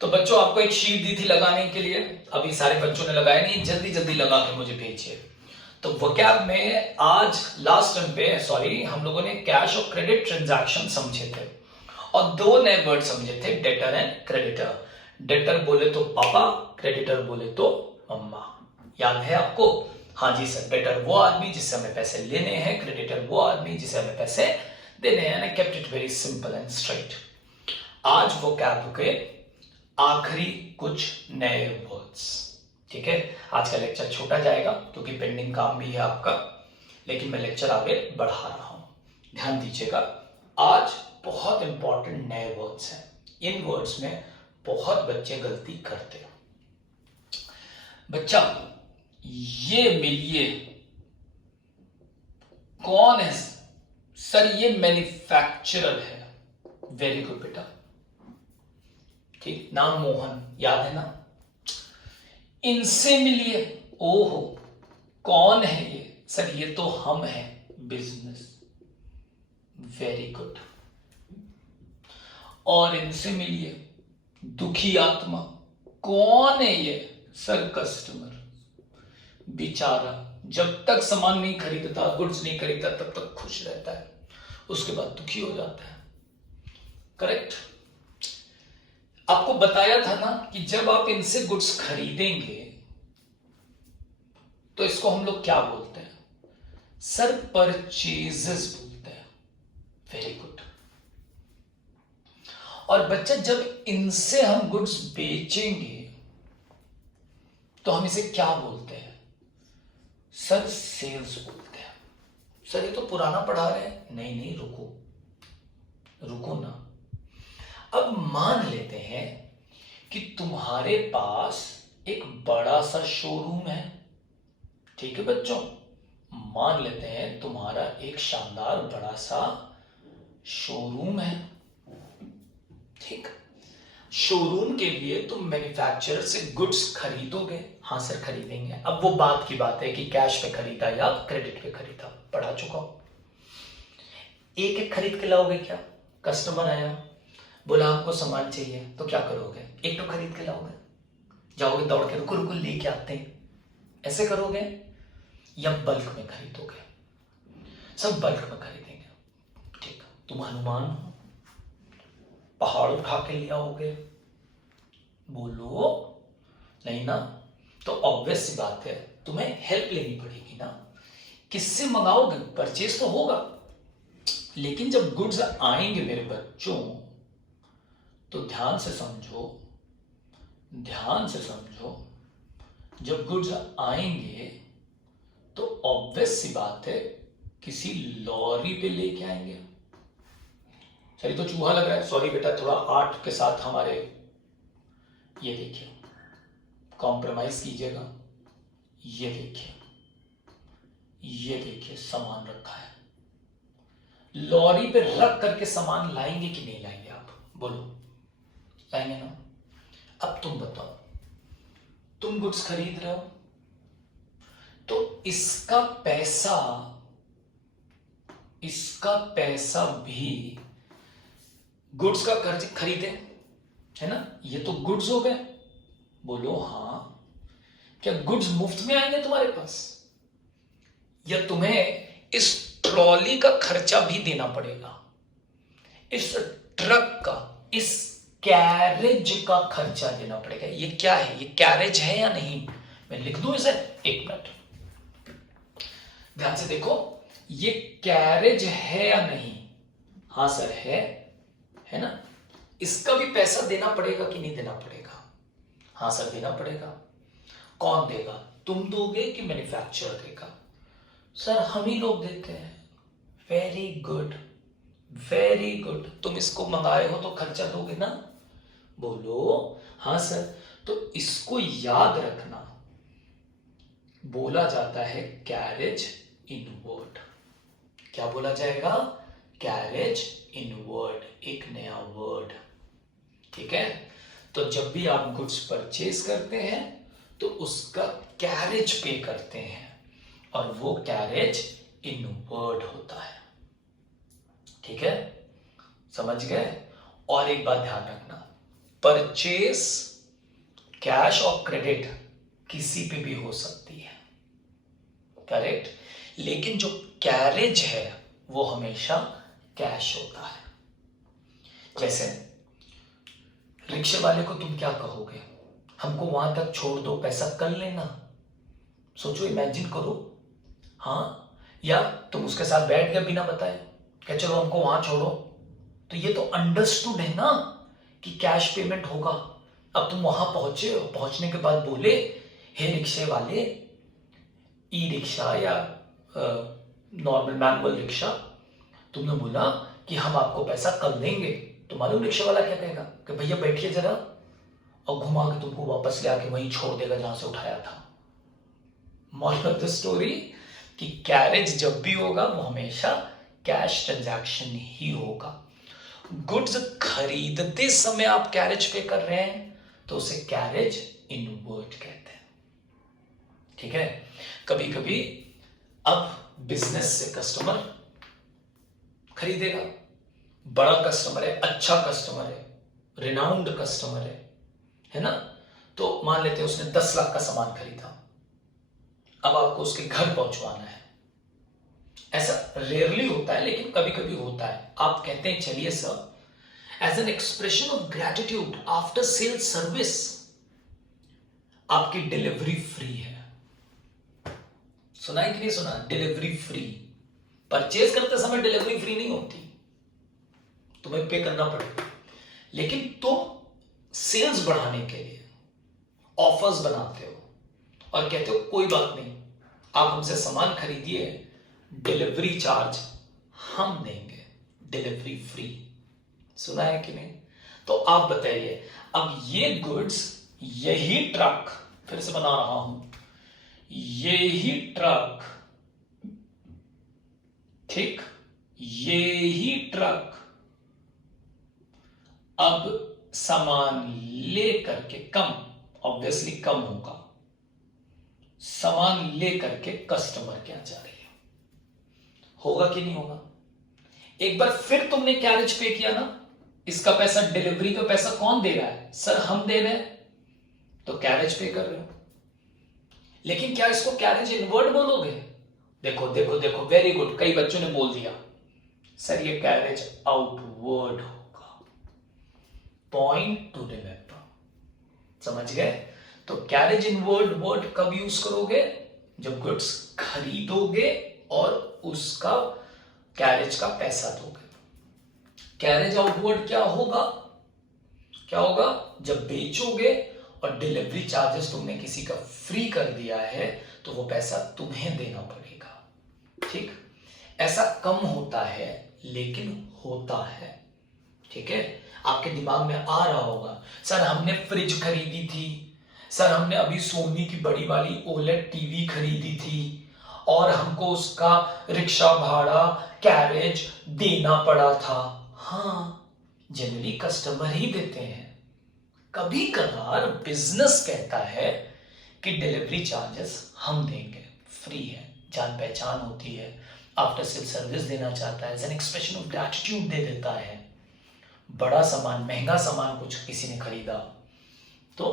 तो बच्चों आपको एक शीट दी थी लगाने के लिए, अभी सारे बच्चों ने लगाया नहीं, जल्दी जल्दी लगा के मुझे भेजिए। तो वोकैब में आज लास्ट टर्म पे सॉरी हम लोगों ने कैश और क्रेडिट ट्रांजैक्शन समझे थे और दो नए वर्ड समझे थे, डेटर एंड क्रेडिटर। डेटर बोले तो पापा, क्रेडिटर बोले तो मम्मा। याद है आपको? हाँ जी सर, डेटर वो आदमी जिससे हमें पैसे लेने हैं, क्रेडिटर वो आदमी जिसे हमें पैसे देने हैं। I kept it very simple and straight. आज वोकैब के आखिरी कुछ नए वर्ड्स, ठीक है। आज का लेक्चर छोटा जाएगा क्योंकि पेंडिंग काम भी है आपका, लेकिन मैं लेक्चर आगे बढ़ा रहा हूं, ध्यान दीजिएगा। आज बहुत इंपॉर्टेंट नए वर्ड्स हैं। इन वर्ड्स में बहुत बच्चे गलती करते हैं। बच्चा ये मिलिए कौन है सर? ये मैन्युफैक्चरर है। वेरी गुड बेटा, ठीक, नाम मोहन, याद है ना? इनसे मिलिए, ओहो कौन है ये? सर ये तो हम हैं, बिजनेस। Very good. और इनसे मिलिए, दुखी आत्मा, कौन है ये? Sir customer. बेचारा जब तक सामान नहीं खरीदता, गुड्स नहीं खरीदता, तब तक खुश रहता है, उसके बाद दुखी हो जाता है। करेक्ट? आपको बताया था ना कि जब आप इनसे गुड्स खरीदेंगे तो इसको हम लोग क्या बोलते हैं? सर परचेजेस बोलते हैं। Very good. और बच्चा जब इनसे हम गुड्स बेचेंगे तो हम इसे क्या बोलते हैं? सर सेल्स बोलते हैं। सर ये तो पुराना पढ़ा रहे हैं। नहीं नहीं, रुको ना। अब मान लेते हैं कि तुम्हारे पास एक बड़ा सा शोरूम है, ठीक है बच्चों। मान लेते हैं तुम्हारा एक शानदार बड़ा सा शोरूम है, ठीक। शोरूम के लिए तुम मैन्युफैक्चरर से गुड्स खरीदोगे? हाँ सर खरीदेंगे। अब वो बात की बात है कि कैश पे खरीदा या क्रेडिट पे खरीदा, पढ़ा चुका हूं। एक एक खरीद के लाओगे क्या? कस्टमर आया, बोला हमको सामान चाहिए, तो क्या करोगे? एक तो खरीद के लाओगे, जाओगे दौड़ के, रुको रुको लेके आते हैं, ऐसे करोगे? या बल्क में खरीदोगे? सब बल्क में खरीदेंगे, ठीक। तुम हनुमान हो, पहाड़ उठा के ले आओगे? बोलो नहीं ना। तो ऑब्वियस सी बात है, तुम्हें हेल्प लेनी पड़ेगी ना। किससे मंगाओगे? परचेज तो होगा, लेकिन जब गुड्स आएंगे मेरे बच्चों, तो ध्यान से समझो, जब गुड्स आएंगे तो ऑब्वियस सी बात है किसी लॉरी पे लेके आएंगे। सही तो चूहा लग रहा है, सॉरी बेटा, थोड़ा आर्ट के साथ हमारे ये देखिए, कॉम्प्रोमाइज कीजिएगा। ये देखिए सामान रखा है, लॉरी पे रख करके सामान लाएंगे कि नहीं लाएंगे? आप बोलो, लाएंगे ना? अब तुम बताओ, तुम गुड्स खरीद रहे हो तो इसका पैसा भी गुड्स का कर्ज खरीदे, है ना? ये तो गुड्स हो गए। बोलो हाँ। क्या गुड्स मुफ्त में आएंगे तुम्हारे पास, या तुम्हें इस ट्रॉली का खर्चा भी देना पड़ेगा, इस ट्रक का, इस कैरेज का खर्चा देना पड़ेगा? ये क्या है? ये कैरेज है या नहीं? मैं लिख दूं इसे? एक मिनट ध्यान से देखो, ये कैरेज है या नहीं? हाँ सर है ना? इसका भी पैसा देना पड़ेगा कि नहीं देना पड़ेगा? हाँ सर देना पड़ेगा। कौन देगा? तुम दोगे कि मैन्युफैक्चरर देगा? सर हम ही लोग देते हैं। Very good. तुम इसको मंगाए हो तो खर्चा दोगे ना? बोलो हाँ सर। तो इसको याद रखना, बोला जाता है कैरेज इनवर्ड। क्या बोला जाएगा? कैरेज इनवर्ड, एक नया वर्ड, ठीक है। तो जब भी आप गुड्स परचेज करते हैं तो उसका कैरेज पे करते हैं, और वो कैरेज इनवर्ड होता है, ठीक है। समझ गए? और एक बात ध्यान रखना, परचेज कैश और क्रेडिट किसी पे भी हो सकती है, करेक्ट, लेकिन जो कैरेज है वो हमेशा कैश होता है। जैसे रिक्शे वाले को तुम क्या कहोगे, हमको वहां तक छोड़ दो, पैसा कर लेना। सोचो, इमेजिन करो, हाँ, या तुम उसके साथ बैठ गए बिना बताए, क्या चलो हमको वहां छोड़ो, तो ये तो अंडरस्टूड है ना कि कैश पेमेंट होगा। अब तुम वहां पहुंचे और पहुंचने के बाद बोले, हे रिक्शे वाले, ई रिक्शा या नॉर्मल मैनुअल रिक्शा, तुमने बोला कि हम आपको पैसा कल देंगे, तो मालूम रिक्शा वाला क्या कहेगा कि भैया बैठिए जरा, और घुमा के तुमको वापस ले आके वहीं छोड़ देगा जहां से उठाया था। मॉरल ऑफ द स्टोरी कि कैरेज जब भी होगा वो हमेशा कैश ट्रांजैक्शन ही होगा। गुड्स खरीदते समय आप कैरेज पे कर रहे हैं तो उसे कैरेज इनवर्ड कहते हैं, ठीक है। कभी कभी अब बिजनेस से कस्टमर खरीदेगा, बड़ा कस्टमर है, अच्छा कस्टमर है, रिनाउंड कस्टमर है ना, तो मान लेते हैं उसने 10 लाख का सामान खरीदा, अब आपको उसके घर पहुंचवाना है। ऐसा रेयरली होता है लेकिन कभी कभी होता है। आप कहते हैं चलिए sir, as an expression of gratitude after sale service आपकी डिलीवरी फ्री है। सुना है कि नहीं सुना? Delivery free. परचेज करते समय डिलीवरी फ्री नहीं होती, तुम्हें पे करना पड़ेगा, लेकिन तुम सेल्स बढ़ाने के लिए ऑफर्स बनाते हो और कहते हो कोई बात नहीं, आप हमसे सामान खरीदिए, डिलीवरी चार्ज हम देंगे, डिलीवरी फ्री। सुना है कि नहीं? तो आप बताइए, अब ये गुड्स, यही ट्रक, फिर से बना रहा हूं, यही ट्रक, ठीक, यही ट्रक अब सामान ले करके, कम ऑब्वियसली कम होगा, सामान ले करके कस्टमर के यहाँ जा रही है, होगा कि नहीं होगा? एक बार फिर तुमने कैरेज पे किया ना, इसका पैसा, डिलीवरी का पैसा कौन दे रहा है? सर हम दे रहे हैं, तो कैरेज पे कर रहे हो। लेकिन क्या इसको कैरेज इनवर्ड बोलोगे? देखो देखो देखो, वेरी गुड, कई बच्चों ने बोल दिया सर ये कैरेज आउटवर्ड होगा। पॉइंट टू रिमेंबर, समझ गए? तो कैरेज इनवर्ड वर्ड कब यूज करोगे? जब गुड्स खरीदोगे और उसका कैरेज का पैसा दोगे। कैरेज आउटवर्ड क्या होगा? क्या होगा? जब बेचोगे और डिलीवरी चार्जेस तुमने किसी का फ्री कर दिया है तो वो पैसा तुम्हें देना पड़ेगा, ठीक। ऐसा कम होता है लेकिन होता है, ठीक है। आपके दिमाग में आ रहा होगा, सर हमने फ्रिज खरीदी थी, सर हमने अभी सोनी की बड़ी वाली ओलेड टीवी खरीदी थी और हमको उसका रिक्शा भाड़ा, कैरेज देना पड़ा था। हाँ, जनरली कस्टमर ही देते हैं। कभी कभार बिजनेस कहता है कि डिलीवरी चार्जेस हम देंगे, फ्री है, जान पहचान होती है, आफ्टर सेल सर्विस देना चाहता है, as an expression of gratitude दे देता है। बड़ा सामान, महंगा सामान कुछ किसी ने खरीदा, तो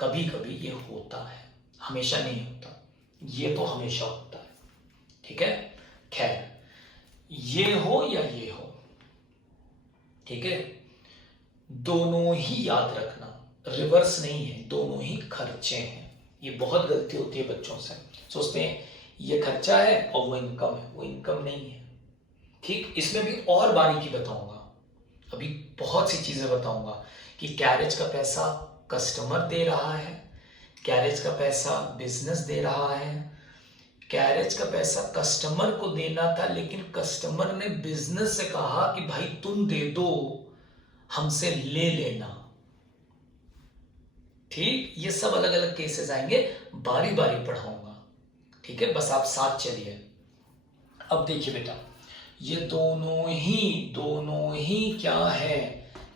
कभी कभी ये होता है, हमेशा नहीं होता, ये तो हमेशा होता है, ठीक है। खैर, ये हो या ये हो, ठीक है, दोनों ही याद रखना, रिवर्स नहीं है, दोनों ही खर्चे हैं। ये बहुत गलती होती है बच्चों से, सोचते हैं ये खर्चा है और वो इनकम है, वो इनकम नहीं है, ठीक। इसमें भी और बारीकी बताऊंगा, अभी बहुत सी चीजें बताऊंगा कि कैरेज का पैसा कस्टमर दे रहा है, कैरेज का पैसा बिजनेस दे रहा है, कैरेज का पैसा कस्टमर को देना था लेकिन कस्टमर ने बिजनेस से कहा कि भाई तुम दे दो, हमसे ले लेना, ठीक। ये सब अलग अलग केसेस आएंगे, बारी बारी पढ़ाऊंगा, ठीक है, बस आप साथ चलिए। अब देखिए बेटा, ये दोनों ही क्या है?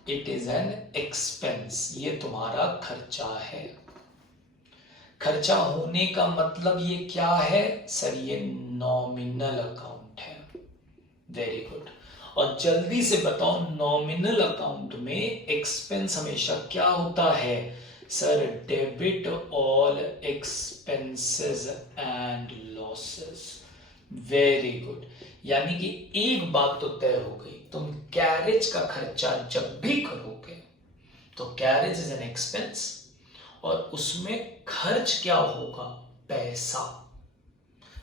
इट इज एन एक्सपेंस, ये तुम्हारा खर्चा है। खर्चा होने का मतलब ये क्या है? सर ये नॉमिनल अकाउंट है। Very good. और जल्दी से बताओ नॉमिनल अकाउंट में एक्सपेंस हमेशा क्या होता है? Sir debit all expenses and losses. Very good. यानी कि एक बात तो तय हो गई, तुम कैरेज का खर्चा जब भी करोगे तो कैरेज इज एन एक्सपेंस और उसमें खर्च क्या होगा? पैसा।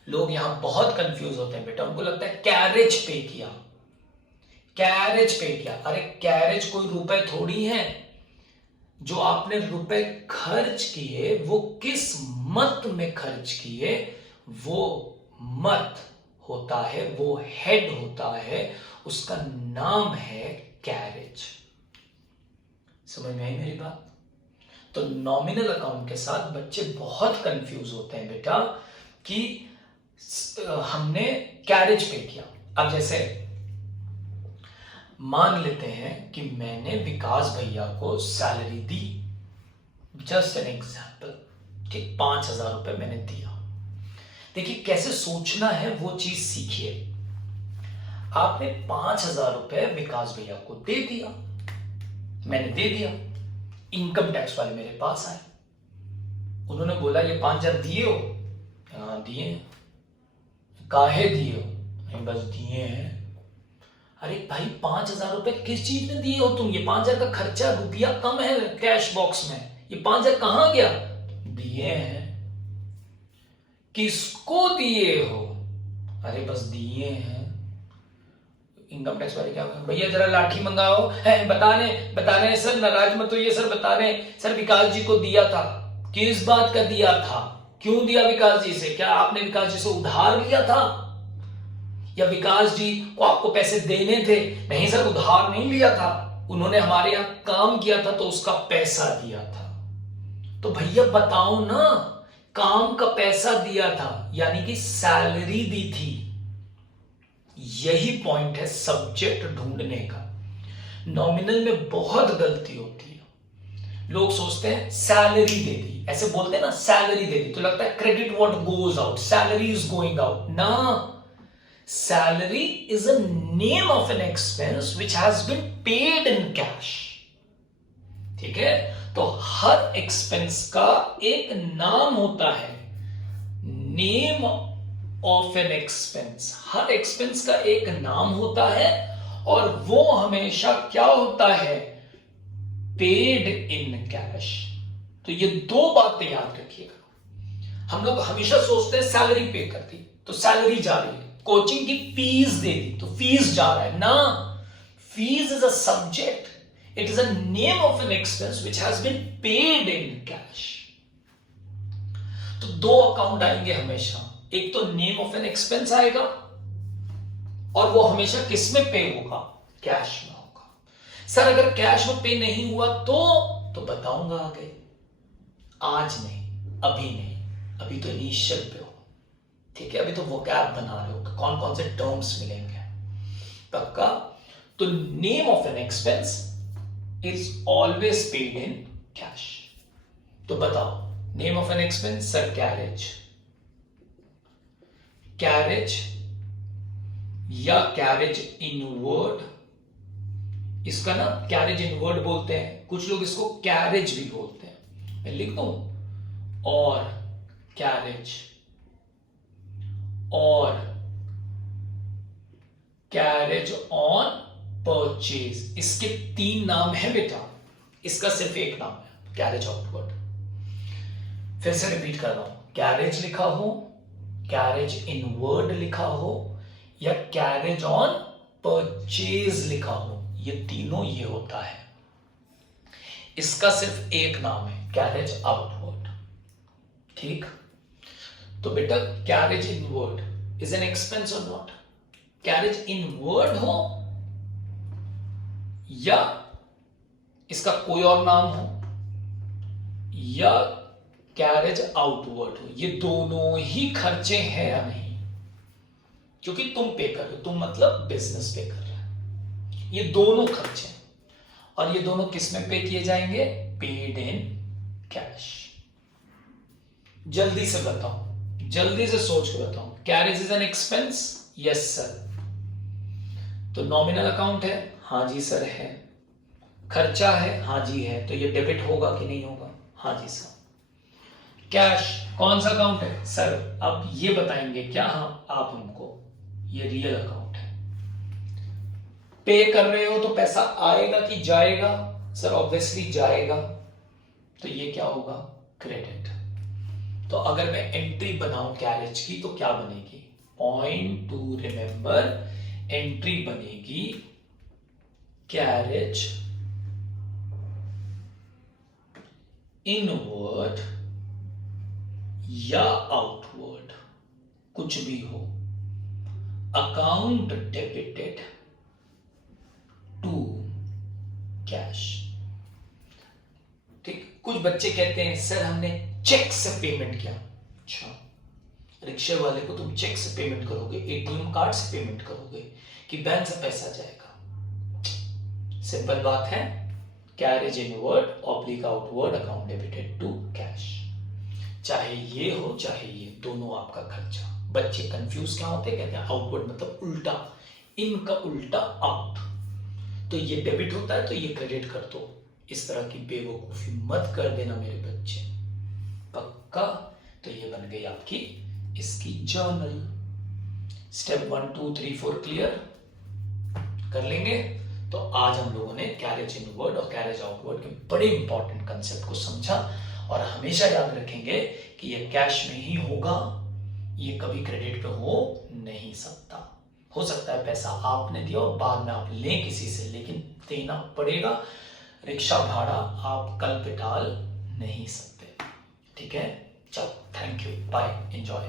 लोग यहां बहुत कंफ्यूज होते हैं बेटा, उनको लगता है कैरेज पे किया, कैरेज पे किया। अरे कैरेज कोई रुपए थोड़ी है, जो आपने रुपए खर्च किए वो किस मत में खर्च किए, वो मत होता है, वो हेड होता है, उसका नाम है कैरेज। समझ में आई मेरी बात? तो नॉमिनल अकाउंट के साथ बच्चे बहुत कंफ्यूज होते हैं बेटा कि हमने कैरेज पे किया। अब जैसे मान लेते हैं कि मैंने विकास भैया को salary the, just an example, ठीक 5,000 रुपए मैंने दिया। देखिए कैसे सोचना है वो चीज सीखिए। आपने 5,000 रुपए विकास भैया को दे दिया, मैंने दे दिया, इनकम टैक्स वाले मेरे पास आए, उन्होंने बोला ये 5,000 दिए हो? हाँ दिए। काहे दिए हो? बस दिए हैं। अरे भाई 5,000 रुपए किस चीज में दिए हो तुम? ये 5,000 का खर्चा, रुपया कम है कैश बॉक्स में, ये 5,000 कहां गया? दिए हैं। किसको दिए हो? अरे बस दिए हैं। इनकम टैक्स वाले क्या कहेंगे? भैया जरा लाठी मंगाओ। है बता रहे सर, नाराज मत होइए सर, बता रहे सर विकास जी को दिया था। किस बात का दिया था? क्यों दिया विकास जी से? क्या आपने विकास जी से उधार लिया था या विकास जी को आपको पैसे देने थे? नहीं सर, उधार नहीं लिया था, उन्होंने हमारे यहां काम किया था तो उसका पैसा दिया था। तो भैया बताओ ना, काम का पैसा दिया था यानी कि सैलरी दी थी। यही पॉइंट है सब्जेक्ट ढूंढने का। नॉमिनल में बहुत गलती होती है, लोग सोचते हैं सैलरी दे दी, ऐसे बोलते हैं ना सैलरी दे दी, तो लगता है credit what goes out, salary is going out ना। Salary is a name of an expense which has been paid in cash. ठीक है, तो हर एक्सपेंस का एक नाम होता है, name of an expense. Her expense का एक नाम होता है और वो हमेशा क्या होता है? Paid in cash. तो ये दो बातें याद रखिएगा। हम लोग हमेशा सोचते हैं सैलरी पे कर दी तो सैलरी जा रही है, कोचिंग की फीस दे दी तो फीस जा रहा है ना। Fees is a subject, it is a name of an expense which has been paid in cash। तो दो अकाउंट आएंगे हमेशा, एक तो नेम ऑफ एन एक्सपेंस आएगा और वो हमेशा किस में पे होगा? कैश में होगा। सर अगर कैश में पे नहीं हुआ तो बताऊंगा आगे, आज नहीं, अभी नहीं, अभी तो इनिशियल पे हो। ठीक है, अभी तो वोकैब बना रहे हो, कौन कौन से टर्म्स मिलेंगे पक्का। तो name of an expense is always paid in cash। तो बताओ name of an expense? Sir carriage. Carriage या कैरेज इनवर्ड, इसका ना कैरेज इनवर्ड बोलते हैं, कुछ लोग इसको कैरेज भी बोलते हैं। मैं लिख दूं और कैरेज और कैरेज ऑन परचेज, इसके 3 नाम है बेटा, इसका सिर्फ एक नाम है कैरेज आउटवर्ड। फिर से रिपीट कर रहा हूं, कैरेज लिखा हो, कैरेज इनवर्ड लिखा हो या कैरेज ऑन परचेज लिखा हो, ये तीनों ये होता है। इसका सिर्फ एक नाम है कैरेज आउटवर्ड। ठीक, तो बेटा carriage inward is an expense और नॉट? कैरेज इनवर्ड हो या इसका कोई और नाम हो या कैरेज आउटवर्ड हो, ये दोनों ही खर्चे हैं या नहीं? क्योंकि तुम पे कर रहे हो, तुम मतलब बिजनेस पे कर रहे हो, ये दोनों खर्चे हैं और ये दोनों किस में पे किए जाएंगे? Paid in cash. जल्दी से बताओ, जल्दी से सोच के बताओ, carriage is an expense? Yes sir. तो नॉमिनल अकाउंट है, हाँ जी सर है। खर्चा है, हाँ जी है, तो ये डेबिट होगा कि नहीं होगा? हाँ जी सर। कैश कौन सा अकाउंट है सर? अब ये बताएंगे क्या हाँ आप हमको? ये रियल अकाउंट है। पे कर रहे हो तो पैसा आएगा कि जाएगा? सर ऑब्वियसली जाएगा, तो ये क्या होगा? क्रेडिट। तो अगर मैं एंट्री बनाऊं कैरेज की तो क्या बनेगी? पॉइंट टू रिमेंबर, एंट्री बनेगी कैरेज इनवर्ड या आउटवर्ड, कुछ भी हो, अकाउंट डेबिटेड टू कैश। ठीक, कुछ बच्चे कहते हैं सर हमने चेक से पेमेंट किया। अच्छा, रिक्शे वाले को तुम चेक से पेमेंट करोगे, एटीएम कार्ड से पेमेंट करोगे, कि बैंक से पैसा जाएगा? सिंपल बात है, carriage inward oblique outward, account debited to cash. चाहे ये हो चाहे ये, दोनों आपका खर्चा। बच्चे कंफ्यूज क्या होते हैं, कहते हैं आउटवर्ड मतलब उल्टा, इन का उल्टा आउट, तो ये डेबिट होता है तो ये क्रेडिट कर दो। इस तरह की बेवकूफी मत कर देना मेरे बच्चे, पक्का? तो ये बन गई आपकी इसकी जर्नल। स्टेप 1 2 3 4 क्लियर कर लेंगे। तो आज हम लोगों ने कैरेज इनवर्ड और कैरेज आउटवर्ड के बड़े इंपॉर्टेंट कंसेप्ट को समझा, और हमेशा याद रखेंगे कि ये कैश में ही होगा, ये कभी क्रेडिट पे हो नहीं सकता। हो सकता है पैसा आपने दिया और बाद में आप लें किसी से, लेकिन देना पड़ेगा। रिक्शा भाड़ा आप कल पे डाल नहीं सकते। ठीक है, चलो, थैंक यू, बाय, एंजॉय।